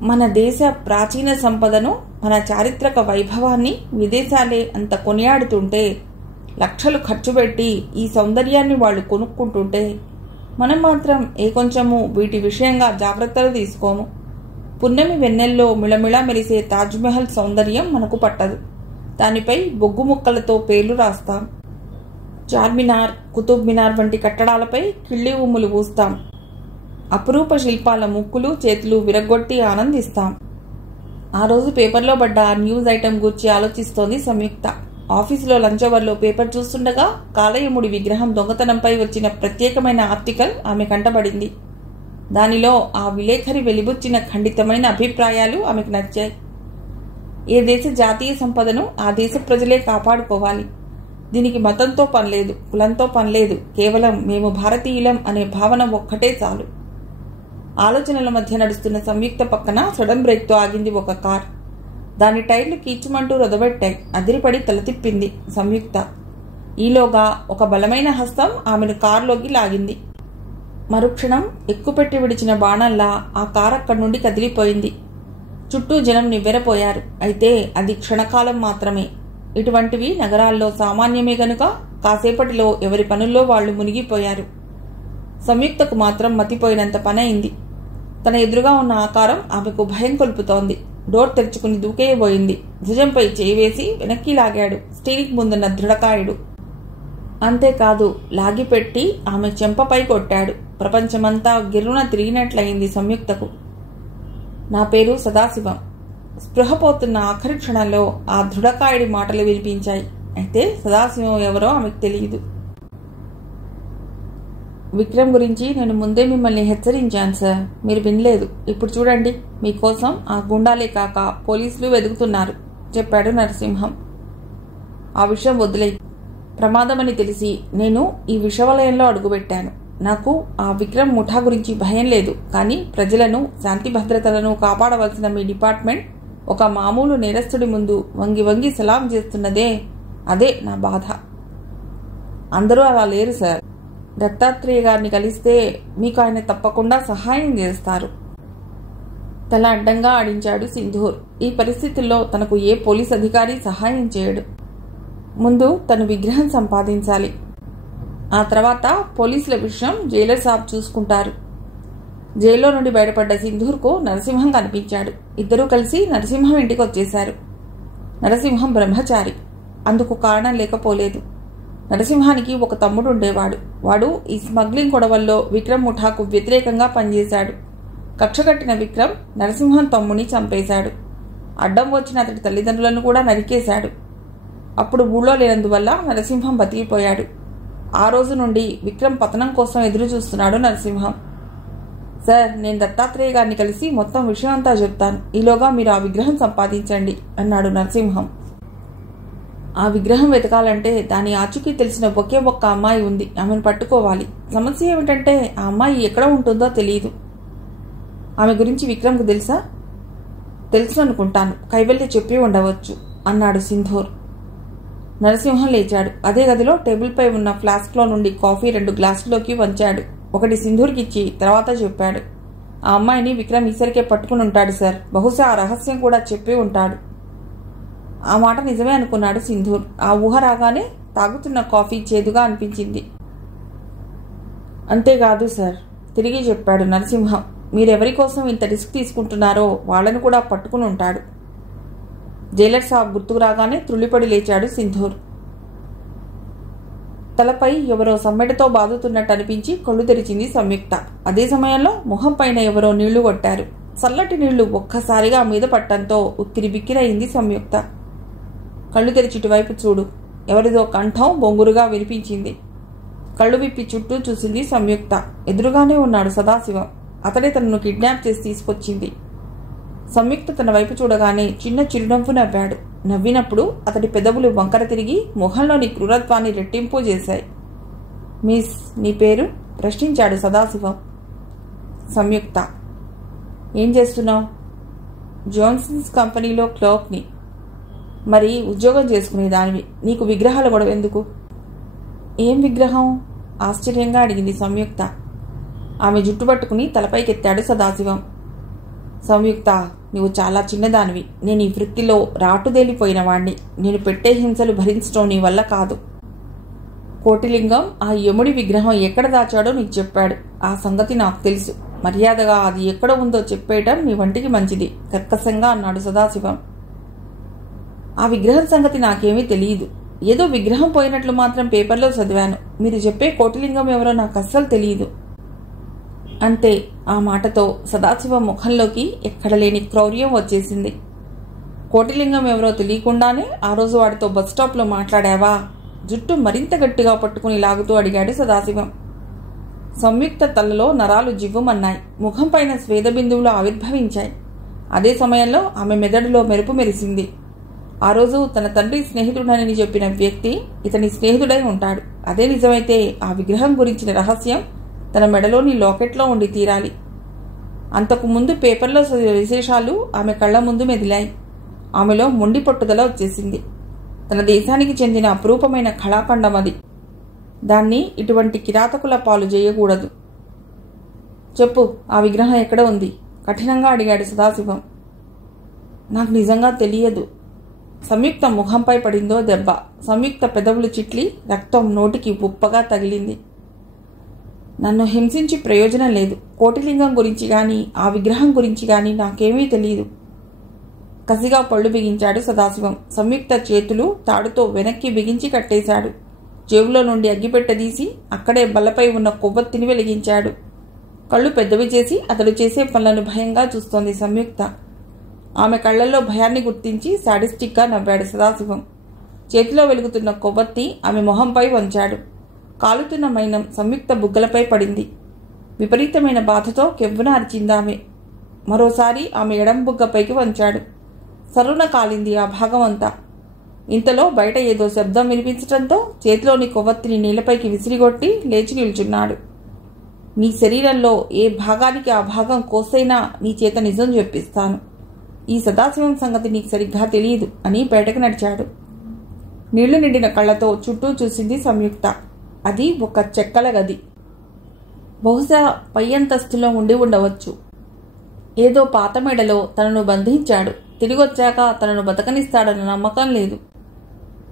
మన దేశ ప్రాచీన సంపదను, మన చారిత్రక వైభవాన్ని విదేశాలే అంత కొనియాడుతుంటే, లక్షలు ఖర్చు పెట్టి ఈ సౌందర్యాన్ని వాళ్ళు కొనుక్కుంటుంటే, మనం మాత్రం కొంచెము వీటి విషయంగా జాగ్రత్తలు తీసుకోము. పున్నమి వెన్నెల్లో మిళమిళ మెరిసే తాజ్మహల్ సౌందర్యం మనకు పట్టదు. దానిపై బొగ్గు ముక్కలతో పేర్లు రాస్తాం. చార్మినార్, కుతుబ్ మినార్ వంటి కట్టడాలపై కిళ్ళి ఉమ్ములు పూస్తాం. అపురూప శిల్పాల ముక్కులు చేతులు విరగ్గొట్టి ఆనందిస్తాం. ఆ రోజు పేపర్లో పడ్డ న్యూస్ ఐటెం గురించి ఆలోచిస్తోంది సంయుక్త. ఆఫీసులో లంచ్ అవర్లో పేపర్ చూస్తుండగా కాలయముడి విగ్రహం దొంగతనంపై వచ్చిన ప్రత్యేకమైన ఆర్టికల్ ఆమె కంటపడింది. దానిలో ఆ విలేఖరి వెలిబుచ్చిన ఖండితమైన అభిప్రాయాలు ఆమెకు నచ్చాయి. ఏ దేశ జాతీయ సంపదను ఆ దేశ ప్రజలే కాపాడుకోవాలి. దీనికి మతంతో పనిలేదు, కులంతో పనిలేదు, కేవలం మేము భారతీయులం అనే భావన ఒక్కటే చాలు. ఆలోచనల మధ్య నడుస్తున్న సంయుక్త పక్కన సడన్ బ్రేక్తో ఆగింది ఒక కార్. దాని టైర్లు కీచుమంటూ రొదబెట్టాయి. అదిరిపడి తల తిప్పింది సంయుక్త. ఈలోగా ఒక బలమైన హస్తం ఆమెను కారులోకి లాగింది. మరుక్షణం ఎక్కుపెట్టి విడిచిన బాణంలా ఆ కారు అక్కడి నుండి కదిలిపోయింది. చుట్టూ జనం నివ్వెరపోయారు. అయితే అది క్షణకాలం మాత్రమే. ఇటువంటివి నగరాల్లో సామాన్యమే గనుక కాసేపటిలో ఎవరి పనుల్లో వాళ్లు మునిగిపోయారు. సంయుక్తకు మాత్రం మతిపోయినంత పనైంది. తన ఎదురుగా ఉన్న ఆకారం ఆమెకు భయం కొల్పుతోంది. డోర్ తెరుచుకుని దూకేయబోయింది. భుజంపై చేయి వేసి వెనక్కి లాగాడు స్టీరింగ్ ముందున్న దృఢకాయుడు. అంతేకాదు, లాగిపెట్టి ఆమె చెంపపై కొట్టాడు. ప్రపంచమంతా గిర్రున తిరిగినట్లయింది సంయుక్తకు. నా పేరు సదాశివం. స్పృహపోతున్న ఆఖరి క్షణంలో ఆ దృఢకాయుడి మాటలు వినిపించాయి. అయితే సదాశివం ఎవరో ఆమెకు తెలియదు. విక్రమ్ గురించి నేను ముందే మిమ్మల్ని హెచ్చరించాను సార్, మీరు వినలేదు. ఇప్పుడు చూడండి, మీకోసం ఆ గుండాలే కాక పోలీసులు వెతుకుతున్నారు చెప్పాడు నరసింహం. ఆ విషయం వదిలేయి. ప్రమాదమని తెలిసి నేను ఈ విషవలయంలో అడుగుపెట్టాను. నాకు ఆ విక్రమ్ ముఠా గురించి భయం లేదు. కానీ ప్రజలను, శాంతి భద్రతలను కాపాడవలసిన మీ డిపార్ట్మెంట్ ఒక మామూలు నేరస్తుడి ముందు వంగి వంగి సలాం చేస్తున్నదే, అదే నా బాధ. అందరూ అలా లేరు సార్. దత్తాత్రేయ గారిని కలిస్తే మీకు ఆయన తప్పకుండా సహాయం చేస్తారు. తల అడ్డంగా ఆడించాడు సింధూర్. ఈ పరిస్థితుల్లో తనకు ఏ పోలీస్ అధికారి సహాయం చేయడు. ముందు తను విగ్రహం సంపాదించాలి. ఆ తర్వాత పోలీసుల విషయం జైలర్ సాబ్ చూసుకుంటారు. జైల్లో నుండి బయటపడ్డ సింధూర్కు నరసింహం కనిపించాడు. ఇద్దరూ కలిసి నరసింహం ఇంటికి వచ్చేశారు. నరసింహం బ్రహ్మచారి. అందుకు కారణం లేకపోలేదు. నరసింహానికి ఒక తమ్ముడు ఉండేవాడు. వాడు ఈ స్మగ్లింగ్ గొడవల్లో విక్రమ్ ముఠాకు వ్యతిరేకంగా పనిచేశాడు. కక్షగట్టిన విక్రమ్ నరసింహం తమ్ముని చంపేశాడు. అడ్డం వచ్చిన అతడి తల్లిదండ్రులను కూడా నరికేశాడు. అప్పుడు ఊళ్ళో లేనందువల్ల నరసింహం బతికిపోయాడు. ఆ రోజు నుండి విక్రమ్ పతనం కోసం ఎదురు చూస్తున్నాడు నరసింహం. సార్, నేను దత్తాత్రేయ గారిని కలిసి మొత్తం విషయం అంతా చెప్తాను. ఈలోగా మీరు ఆ విగ్రహం సంపాదించండి అన్నాడు నరసింహం. ఆ విగ్రహం వెతకాలంటే దాని ఆచూకీ తెలిసిన ఒకే ఒక్క అమ్మాయి ఉంది. ఆమెను పట్టుకోవాలి. సమస్య ఏమిటంటే ఆ అమ్మాయి ఎక్కడ ఉంటుందో తెలియదు. ఆమె గురించి విక్రమ్కు తెలుసా? తెలుసు అనుకుంటాను. కైవల్య చెప్పి ఉండవచ్చు అన్నాడు సింధూర్. నరసింహం లేచాడు. అదే గదిలో టేబుల్పై ఉన్న ఫ్లాస్క్లో నుండి కాఫీ 2 గ్లాసుల్లోకి వంచాడు. ఒకటి సింధూర్కిచ్చి తర్వాత చెప్పాడు. ఆ అమ్మాయిని విక్రమ్ ఈసరికే పట్టుకుని ఉంటాడు సార్. బహుశా ఆ రహస్యం కూడా చెప్పి ఉంటాడు. ఆ మాట నిజమే అనుకున్నాడు సింధూర్. ఆ ఊహ రాగానే తాగుతున్న కాఫీ చేదుగా అనిపించింది. అంతేకాదు సార్, తిరిగి చెప్పాడు నరసింహం. మీరెవరి కోసం ఇంత రిస్క్ తీసుకుంటున్నారో వాళ్ళను కూడా పట్టుకుని ఉంటాడు. జైలర్ సాబ్ గుర్తుకు రాగానే త్రుళ్ళిపడి లేచాడు సింధూర్. తలపై ఎవరో సమ్మెటతో బాదుతున్నట్టు అనిపించి కళ్ళు తెరిచింది సంయుక్త. అదే సమయంలో మొహం పైన ఎవరో నీళ్లు కొట్టారు. చల్లటి నీళ్లు ఒక్కసారిగా మీద పట్టంతో ఉక్కిరి బిక్కిరయింది సంయుక్త. కళ్ళు తెరిచిటివైపు చూడు. ఎవరిదో కంఠం బొంగురుగా వినిపించింది. కళ్ళు విప్పి చుట్టూ చూసింది సంయుక్త. ఎదురుగానే ఉన్నాడు సదాశివం. అతడే తనను కిడ్నాప్ చేసి తీసుకొచ్చింది. సంయుక్త తన వైపు చూడగానే చిన్న చిరునవ్వు నవ్వాడు. నవ్వినప్పుడు అతడి పెదవులు వంకర తిరిగి మొహంలోని క్రూరత్వాన్ని రెట్టింపు చేశాయి. మిస్, నీ పేరు? ప్రశ్నించాడు సదాశివం. సంయుక్త. ఏం చేస్తున్నావు? జోన్సన్స్ కంపెనీలో క్లర్క్ని. మరి ఉద్యోగం చేసుకునే దానివి. నీకు విగ్రహాల గొడవ ఎందుకు? ఏం విగ్రహం? ఆశ్చర్యంగా అడిగింది సంయుక్త. ఆమె జుట్టు పట్టుకుని తలపైకెత్తాడు సదాశివం. సంయుక్త, నువ్వు చాలా చిన్నదానివి. నేను ఈ వృత్తిలో రాటుదేలిపోయిన వాణ్ణి. నేను పెట్టే హింసలు భరించడం నీ వల్ల కాదు. కోటిలింగం ఆ యముడి విగ్రహం ఎక్కడ దాచాడో నీకు చెప్పాడు. ఆ సంగతి నాకు తెలుసు. మర్యాదగా అది ఎక్కడ ఉందో చెప్పేయటం నీ వంటికి మంచిది, కర్కశంగా అన్నాడు సదాశివం. ఆ విగ్రహం సంగతి నాకేమీ తెలియదు. ఏదో విగ్రహం పోయినట్లు మాత్రం పేపర్లో చదివాను. మీరు చెప్పే కోటిలింగం ఎవరో నాకు అస్సలు తెలియదు. అంతే. ఆ మాటతో సదాశివం ముఖంలోకి ఎక్కడలేని క్రౌర్యం వచ్చేసింది. కోటిలింగం ఎవరో తెలియకుండానే ఆ రోజు వాడితో బస్టాప్లో మాట్లాడావా? జుట్టు మరింత గట్టిగా పట్టుకుని లాగుతూ అడిగాడు సదాశివం. సంయుక్త తలలో నరాలు జివ్వుమన్నాయి. ముఖం పైన స్వేదబిందువులు ఆవిర్భవించాయి. అదే సమయంలో ఆమె మెదడులో మెరుపు మెరిసింది. ఆ రోజు తన తండ్రి స్నేహితుడని చెప్పిన వ్యక్తి ఇతని స్నేహితుడై ఉంటాడు. అదే నిజమైతే ఆ విగ్రహం గురించిన రహస్యం తన మెడలోని లాకెట్లో ఉండి తీరాలి. అంతకు ముందు పేపర్లో విశేషాలు ఆమె కళ్ల ముందు మెదిలాయి. ఆమెలో మొండి పట్టుదల వచ్చేసింది. తన దేశానికి చెందిన అపురూపమైన కళాఖండం అది. దాన్ని ఇటువంటి కిరాతకుల పాలు చేయకూడదు. చెప్పు, ఆ విగ్రహం ఎక్కడ ఉంది? కఠినంగా అడిగాడు సదాశివం. నాకు నిజంగా తెలియదు. సంయుక్త ముఖంపై పడిందో దెబ్బ. సంయుక్త పెదవులు చిట్లి రక్తం నోటికి ఉప్పగా తగిలింది. నన్ను హింసించి ప్రయోజనం లేదు. కోటిలింగం గురించి గాని ఆ విగ్రహం గురించి గాని నాకేమీ తెలియదు. కసిగా పళ్ళు బిగించాడు సదాశివం. సంయుక్త చేతులు తాడుతో వెనక్కి బిగించి కట్టేశాడు. జేబులో నుండి అగ్గిపెట్టదీసి అక్కడే బల్లపై ఉన్న కొవ్వొత్తిని వెలిగించాడు. కళ్ళు పెద్దవి చేసి అతడు చేసే పనులను భయంగా చూస్తోంది సంయుక్త. ఆమె కళ్లల్లో భయాన్ని గుర్తించి సాడిస్టిక్గా నవ్వాడు సదాశివం. చేతిలో వెలుగుతున్న కొవ్వొత్తి ఆమె మొహంపై వంచాడు. కాలుతున్న మైనం సంయుక్త బుగ్గలపై పడింది. విపరీతమైన బాధతో కెవ్వున అరిచిందామె. మరోసారి ఆమె ఎడం బుగ్గపైకి వంచాడు. సరున కాలింది ఆ భాగం అంతా. ఇంతలో బయట ఏదో శబ్దం వినిపించటంతో చేతిలోని కొవ్వొత్తిని నీళ్లపైకి విసిరిగొట్టి లేచి నిల్చున్నాడు. నీ శరీరంలో ఏ భాగానికి ఆ భాగం కోసైనా నీ చేత నిజం చెప్పిస్తాను. ఈ సదాశివం సంగతి నీకు సరిగ్గా తెలియదు అని బయటకు నడిచాడు. నీళ్లు నిండిన కళ్లతో చుట్టూ చూసింది సంయుక్త. అది ఒక చెక్కల గది. బహుశా పై అంతస్తులో ఉండి ఉండవచ్చు. ఏదో పాత మేడలో తనను బంధించాడు. తిరిగొచ్చాక తనను బతకనిస్తాడన్న నమ్మకం లేదు.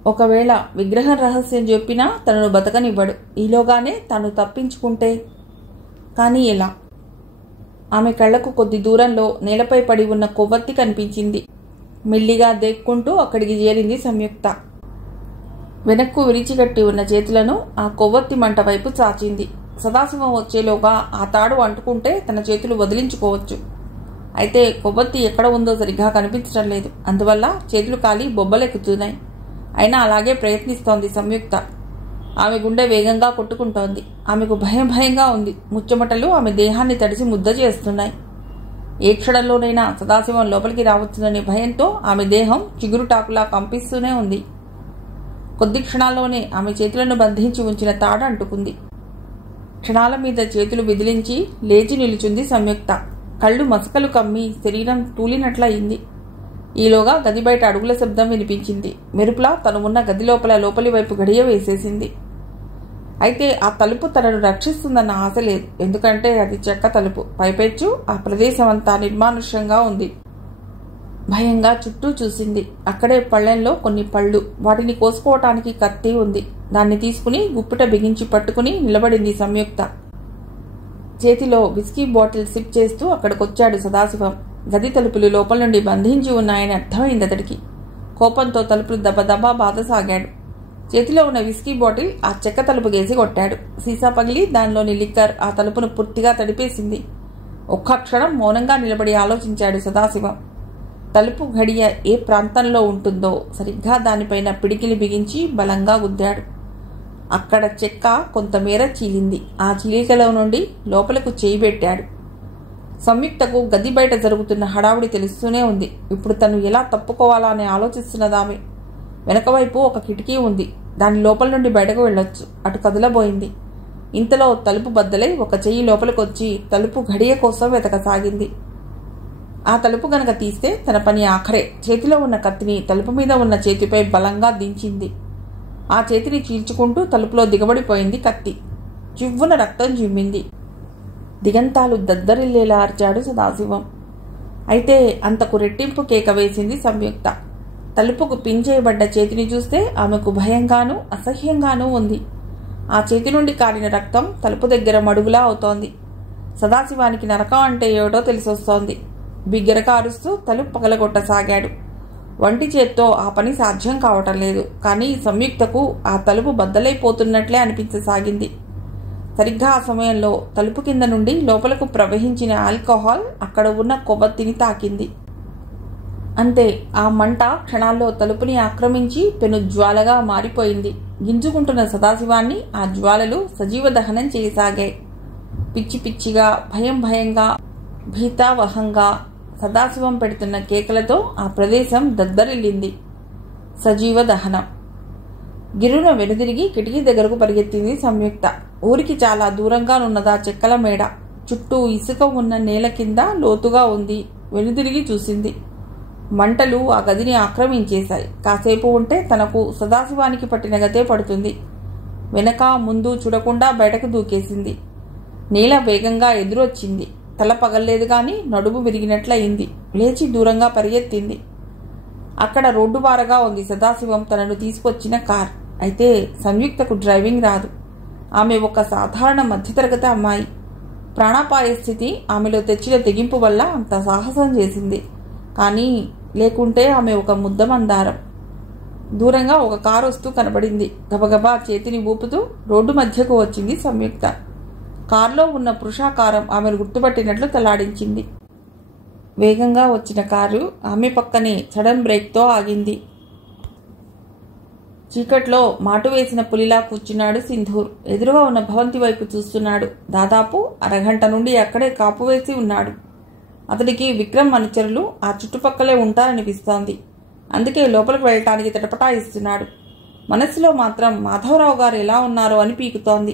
ఒకవేళ విగ్రహం రహస్యం చెప్పినా తనను బతకనివ్వడు. ఈలోగానే తాను తప్పించుకుంటే. కానీ ఎలా? ఆమె కళ్లకు కొద్ది దూరంలో నేలపై పడి ఉన్న కొవ్వొత్తి కనిపించింది. మెల్లిగా దేక్కుంటూ అక్కడికి చేరింది సంయుక్త. వెనక్కు విరిచిగట్టి ఉన్న చేతులను ఆ కొవ్వొత్తి మంట వైపు చాచింది. సదాశివం వచ్చేలోగా ఆ తాడు అంటుకుంటే తన చేతులు వదిలించుకోవచ్చు. అయితే కొవ్వొత్తి ఎక్కడ ఉందో సరిగ్గా కనిపించడం లేదు. అందువల్ల చేతులు కాలి బొబ్బలెక్కుతున్నాయి. అయినా అలాగే ప్రయత్నిస్తోంది సంయుక్త. ఆమె గుండె వేగంగా కొట్టుకుంటోంది. ఆమెకు భయంగా ఉంది. ముచ్చమటలు ఆమె దేహాన్ని తడిసి ముద్ద చేస్తున్నాయి. ఏ క్షణంలోనైనా సదాశివం లోపలికి రావచ్చుననే భయంతో ఆమె దేహం చిగురుటాకులా కంపిస్తూనే ఉంది. కొద్ది క్షణాల్లోనే ఆమె చేతులను బంధించి ఉంచిన తాడు అంటుకుంది. క్షణాల మీద చేతులు విదిలించి లేచి నిలుచుంది సంయుక్త. కళ్ళు మసకలు కమ్మి శరీరం తూలినట్లయింది. ఈలోగా గది బయట అడుగుల శబ్దం వినిపించింది. మెరుపులా తను ఉన్న గది లోపలి వైపు గడియ వేసేసింది. అయితే ఆ తలుపు తనను రక్షిస్తుందన్న ఆశ లేదు. ఎందుకంటే అది చెక్క తలుపు. పైపెచ్చు ఆ ప్రదేశం అంతా నిర్మానుష్యంగా ఉంది. భయంగా చుట్టూ చూసింది. అక్కడే పళ్ళెంలో కొన్ని పళ్ళు. వాటిని కోసుకోవటానికి కత్తి ఉంది. దాన్ని తీసుకుని గుప్పిట బిగించి పట్టుకుని నిలబడింది సంయుక్త. చేతిలో విస్కీ బాటిల్ సిప్ చేస్తూ అక్కడికొచ్చాడు సదాశివం. గది తలుపులు లోపల నుండి బంధించి ఉన్నాయని అర్థమైంది అతడికి. కోపంతో తలుపులు దబదబా బాధసాగాడు. చేతిలో ఉన్న విస్కీ బాటిల్ ఆ చెక్క తలుపు గేసి కొట్టాడు. సీసా పగిలి దానిలోని లిక్కర్ ఆ తలుపును పూర్తిగా తడిపేసింది. ఒక్క క్షణం మౌనంగా నిలబడి ఆలోచించాడు సదాశివం. తలుపు గడియ ఏ ప్రాంతంలో ఉంటుందో సరిగ్గా దానిపైన పిడికిలి బిగించి బలంగా గుద్దాడు. అక్కడ చెక్క కొంతమేర చీలింది. ఆ చీలికలో నుండి లోపలకు చేయి పెట్టాడు. సంయుక్తకు గది బయట జరుగుతున్న హడావుడి తెలుస్తూనే ఉంది. ఇప్పుడు తను ఎలా తప్పుకోవాలా అని ఆలోచిస్తున్నదామె. వెనకవైపు ఒక కిటికీ ఉంది. దాని లోపల నుండి బయటకు వెళ్ళొచ్చు. అటు కదలబోయింది. ఇంతలో తలుపు బద్దలై ఒక చెయ్యి లోపలికొచ్చి తలుపు గడియ కోసం వెతకసాగింది. ఆ తలుపు గనక తీస్తే తన పని ఆఖరే. చేతిలో ఉన్న కత్తిని తలుపు మీద ఉన్న చేతిపై బలంగా దించింది. ఆ చేతిని చీల్చుకుంటూ తలుపులో దిగబడిపోయింది కత్తి. చివ్వున రక్తం జిమ్మింది. దిగంతాలు దద్దరిల్లేలా అరిచాడు సదాశివం. అయితే అంతకు రెట్టింపు కేక వేసింది సంయుక్త. తలుపుకు పిన్ చేయబడ్డ చేతిని చూస్తే ఆమెకు భయంగానూ అసహ్యంగానూ ఉంది. ఆ చేతి నుండి కారిన రక్తం తలుపు దగ్గర మడుగులా అవుతోంది. సదాశివానికి నరకం అంటే ఏమిటో తెలిసొస్తోంది. బిగ్గరగా అరుస్తూ తలుపు పగలగొట్టసాగాడు. వంటి చేత్తో ఆ పని సాధ్యం కావటం లేదు. కానీ సంయుక్తకు ఆ తలుపు బద్దలైపోతున్నట్లే అనిపించసాగింది. సరిగ్గా ఆ సమయంలో తలుపు కింద నుండి లోపలకు ప్రవహించిన ఆల్కహాల్ అక్కడ ఉన్న కొవ్వొత్తిని తాకింది. అంతే, ఆ మంట క్షణాల్లో తలుపుని ఆక్రమించి పెను జ్వాలగా మారిపోయింది. గింజుకుంటున్న సదాశివాన్ని ఆ జ్వాలలు సజీవ దహనం చేయసాగాయి. పిచ్చి పిచ్చిగా, భయం భయంగా, భీతావహంగా సదాశివం పెడుతున్న కేకలతో ఆ ప్రదేశం దద్దరిల్లింది. సజీవ దహనం. గిరున వెనుదిరిగి కిటికీ దగ్గరకు పరిగెత్తింది సంయుక్త. ఊరికి చాలా దూరంగానున్నదా చెక్కల మేడ. చుట్టూ ఇసుక ఉన్న నేల కింద లోతుగా ఉంది. వెనుదిరిగి చూసింది. మంటలు ఆ గదిని ఆక్రమించేశాయి. కాసేపు ఉంటే తనకు సదాశివానికి పట్టిన గతే పడుతుంది. వెనక ముందు చూడకుండా బయటకు దూకేసింది. నేల వేగంగా ఎదురొచ్చింది. తల పగల్లేదు గాని నడుము విరిగినట్లయింది. లేచి దూరంగా పరిగెత్తింది. అక్కడ రోడ్డు వారగా ఉంది సదాశివం తనను తీసుకొచ్చిన కార్. అయితే సంయుక్తకు డ్రైవింగ్ రాదు. ఆమె ఒక సాధారణ మధ్యతరగతి అమ్మాయి. ప్రాణాపాయ స్థితి ఆమెలో తెచ్చిన తెగింపు వల్ల అంత సాహసం చేసింది. కానీ లేకుంటే ఆమె ఒక ముద్దమందారం. దూరంగా ఒక కారు వస్తూ కనబడింది. గబగబా చేతిని ఊపుతూ రోడ్డు మధ్యకు వచ్చింది సంయుక్త. కారులో ఉన్న పురుషాకారం ఆమెను గుర్తుపట్టినట్లు తలాడించింది. వేగంగా వచ్చిన కారు ఆమె పక్కనే సడన్ బ్రేక్తో ఆగింది. చీకట్లో మాటు వేసిన పులిలా కూర్చున్నాడు సింధూర్. ఎదురుగా ఉన్న భవంతి వైపు చూస్తున్నాడు. దాదాపు అరగంట నుండి అక్కడే కాపు వేసి ఉన్నాడు. అతడికి విక్రమ్ అనుచరులు ఆ చుట్టుపక్కలే ఉంటారనిపిస్తోంది. అందుకే లోపలికి వెళ్ళటానికి తటపటాయిస్తున్నాడు. మనస్సులో మాత్రం మాధవరావు గారు ఎలా ఉన్నారో అని పీకుతోంది.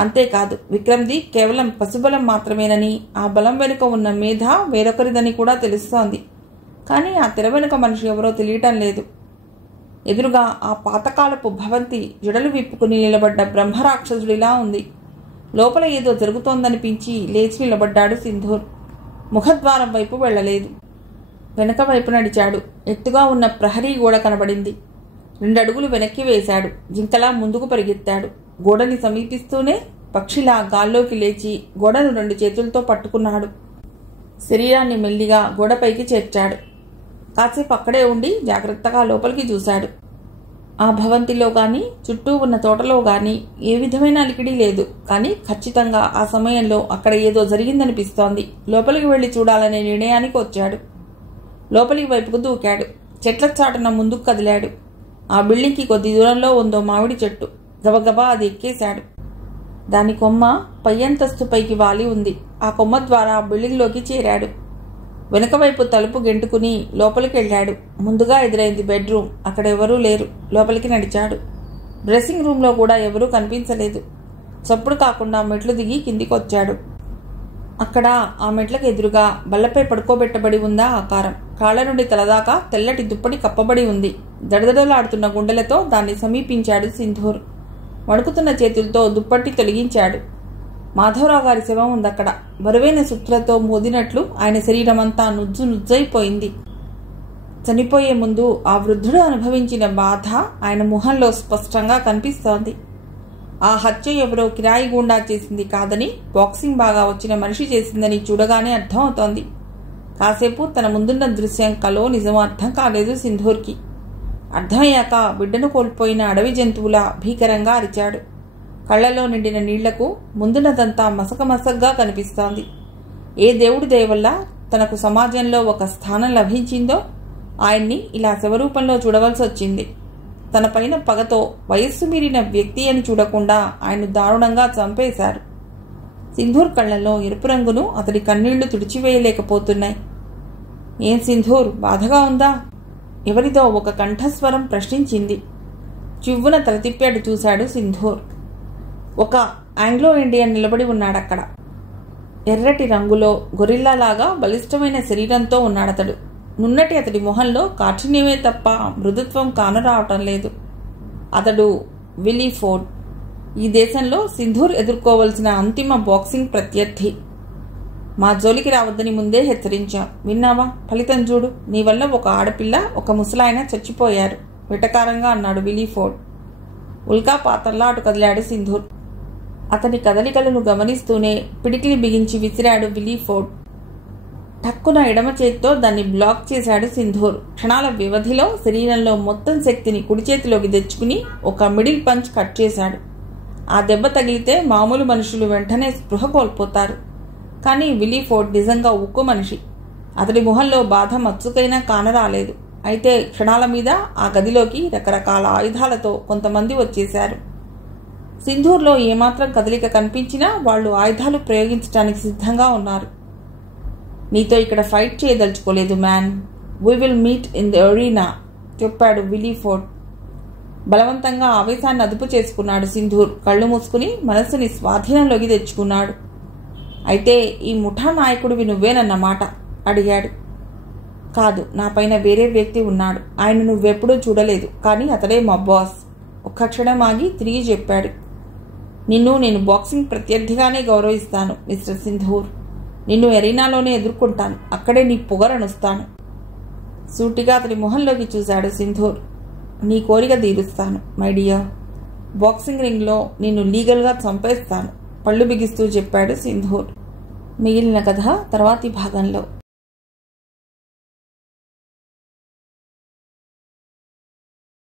అంతేకాదు, విక్రమ్ది కేవలం పశుబలం మాత్రమేనని, ఆ బలం వెనుక ఉన్న మేధ వేరొకరిదని కూడా తెలుస్తోంది. కానీ ఆ తెర వెనుక మనిషి ఎవరో తెలియటం లేదు. ఎదురుగా ఆ పాతకాలపు భవంతి జడలు విప్పుకుని నిలబడ్డ బ్రహ్మరాక్షసుడిలా ఉంది. లోపల ఏదో జరుగుతోందనిపించి లేచి నిలబడ్డాడు సింధూర్. ముఖద్వారం వైపు వెళ్లలేదు. వెనక వైపు నడిచాడు. ఎత్తుగా ఉన్న ప్రహరీ గోడ కనబడింది. 2 అడుగులు వెనక్కి వేశాడు. జింకలా ముందుకు పరిగెత్తాడు. గోడని సమీపిస్తూనే పక్షిలా గాల్లోకి లేచి గోడను 2 చేతులతో పట్టుకున్నాడు. శరీరాన్ని మెల్లిగా గోడపైకి చేర్చాడు. కాసేపు అక్కడే ఉండి జాగ్రత్తగా లోపలికి చూశాడు. ఆ భవంతిలో గాని చుట్టూ ఉన్న తోటలో గాని ఏ విధమైన అలికిడి లేదు. కానీ ఖచ్చితంగా ఆ సమయంలో అక్కడ ఏదో జరిగిందనిపిస్తోంది. లోపలికి వెళ్లి చూడాలనే నిర్ణయానికి వచ్చాడు. లోపలికి వైపుకు దూకాడు. చెట్ల చాటున ముందుకు కదిలాడు. ఆ బిల్డింగ్కి కొద్ది దూరంలో ఉందో మామిడి చెట్టు. గబగబా అది ఎక్కేశాడు. దాని కొమ్మ పై అంతస్తు పైకి వాలి ఉంది. ఆ కొమ్మ ద్వారా బిల్డింగ్లోకి చేరాడు. వెనక వైపు తలుపు గెంటుకుని లోపలికి వెళ్ళాడు. ముందుగా ఎదురైంది బెడ్రూమ్. అక్కడ ఎవరూ లేరు. లోపలికి నడిచాడు. డ్రెస్సింగ్ రూమ్లో కూడా ఎవరూ కనిపించలేదు. చప్పుడు కాకుండా మెట్లు దిగి కిందికి వచ్చాడు. అక్కడ ఆ మెట్లకు ఎదురుగా బల్లపై పడుకోబెట్టబడి ఉందా ఆకారం. కాళ్ల నుండి తలదాకా తెల్లటి దుప్పటి కప్పబడి ఉంది. దడదడలాడుతున్న గుండెలతో దాన్ని సమీపించాడు సింధూర్. వణుకుతున్న చేతులతో దుప్పటి తొలగించాడు. మాధవరావు గారి శవం ఉందక్కడ. బరువైన సుత్తులతో మోదినట్లు ఆయన శరీరమంతా నుజ్జు నుజ్జైపోయింది. చనిపోయే ముందు ఆ వృద్ధుడు అనుభవించిన బాధ ఆయన ముఖంలో స్పష్టంగా కనిపిస్తోంది. ఆ హత్య ఎవరో కిరాయి గూండా చేసింది కాదని, బాక్సింగ్ బాగా వచ్చిన మనిషి చేసిందని చూడగానే అర్థమవుతోంది. కాసేపు తన ముందున్న దృశ్యం కలో నిజమో అర్థం కాలేదు సింధూర్కి. అర్థమయ్యాక బిడ్డను కోల్పోయిన అడవి జంతువులా భీకరంగా అరిచాడు. కళ్లలో నిండిన నీళ్లకు ముందున్నదంతా మసకమసగ్గా కనిపిస్తోంది. ఏ దేవుడి దయ వల్ల తనకు సమాజంలో ఒక స్థానం లభించిందో ఆయన్ని ఇలా శవరూపంలో చూడవలసి వచ్చింది. తన పైన పగతో వయస్సు మీరిన వ్యక్తి అని చూడకుండా ఆయన దారుణంగా చంపేశారు. సింధూర్ కళ్లలో ఎరుపు రంగును అతడి కన్నీళ్లు తుడిచివేయలేకపోతున్నాయి. ఏం సింధూర్, బాధగా ఉందా? ఎవరిదో ఒక కంఠస్వరం ప్రశ్నించింది. చివ్వున తల తిప్పాడు చూశాడు సింధూర్. ఒక ఆంగ్లో ఇండియన్ నిలబడి ఉన్నాడక్కడ. ఎర్రటి రంగులో గొరిల్లాలాగా బలిష్టమైన శరీరంతో ఉన్నాడతడు. నున్నటి అతడి మొహంలో కాఠిన్యమే తప్ప మృదుత్వం కానరావటం లేదు. అతడు విల్లీ ఫోర్డ్. ఈ దేశంలో సింధూర్ ఎదుర్కోవలసిన అంతిమ బాక్సింగ్ ప్రత్యర్థి. మా జోలికి రావద్దని ముందే హెచ్చరించాం. విన్నావా? ఫలితం చూడు. నీ వల్ల ఒక ఆడపిల్ల, ఒక ముసలాయన చచ్చిపోయారు వెటకారంగా అన్నాడు విల్లీ ఫోర్డ్. ఉల్కాపాతంలా అటు కదిలాడు సింధూర్. అతని కదలికలను గమనిస్తూనే పిడికిలి బిగించి విసిరాడు విల్లీ ఫోర్డ్. టక్కున ఎడమ చేతితో దాన్ని బ్లాక్ చేశాడు సింధూర్. క్షణాల వ్యవధిలో శరీరంలో మొత్తం శక్తిని కుడి చేతిలోకి తెచ్చుకుని ఒక మిడిల్ పంచ్ కట్ చేశాడు. ఆ దెబ్బ తగిలితే మామూలు మనుషులు వెంటనే స్పృహ కోల్పోతారు. కానీ విల్లీ ఫోర్డ్ నిజంగా ఉక్కు మనిషి. అతడి మొహంలో బాధ మచ్చుకైనా కానరాలేదు. అయితే క్షణాల మీద ఆ గదిలోకి రకరకాల ఆయుధాలతో కొంతమంది వచ్చేశారు. సింధూర్లో ఏమాత్రం కదలిక కనిపించినా వాళ్లు ఆయుధాలు ప్రయోగించడానికి సిద్ధంగా ఉన్నారు. నీతో ఇక్కడ ఫైట్ చేయదలుచుకోలేదు man. We will meet in the arena చెప్పాడు విల్లీ ఫోర్డ్. బలవంతంగా ఆవేశాన్ని అదుపు చేసుకున్నాడు సింధూర్. కళ్ళు మూసుకుని మనస్సుని స్వాధీనంలోకి తెచ్చుకున్నాడు. అయితే ఈ ముఠా నాయకుడివి నువ్వేనన్నమాట అడిగాడు. కాదు, నా పైన వేరే వ్యక్తి ఉన్నాడు. ఆయన నువ్వెప్పుడూ చూడలేదు, కానీ అతడే మా బాస్. ఒక్క క్షణం ఆగి తిరిగి చెప్పాడు. నిన్ను నేను బాక్సింగ్ ప్రత్యర్థిగానే గౌరవిస్తాను మిస్టర్ సింధూర్. నిన్ను ఎరీనాలోనే ఎదుర్కొంటాను. అక్కడే నీ పొగరనుస్తాను. సూటిగా అతని మొహంలోకి చూశాడు సింధూర్. నీ కోరిక తీరుస్తాను మై డియర్. బాక్సింగ్ రింగ్లో నిన్ను లీగల్గా చంపేస్తాను పళ్ళు బిగిస్తూ చెప్పాడు సింధూర్. మిగిలిన కథ తర్వాతి భాగంలో.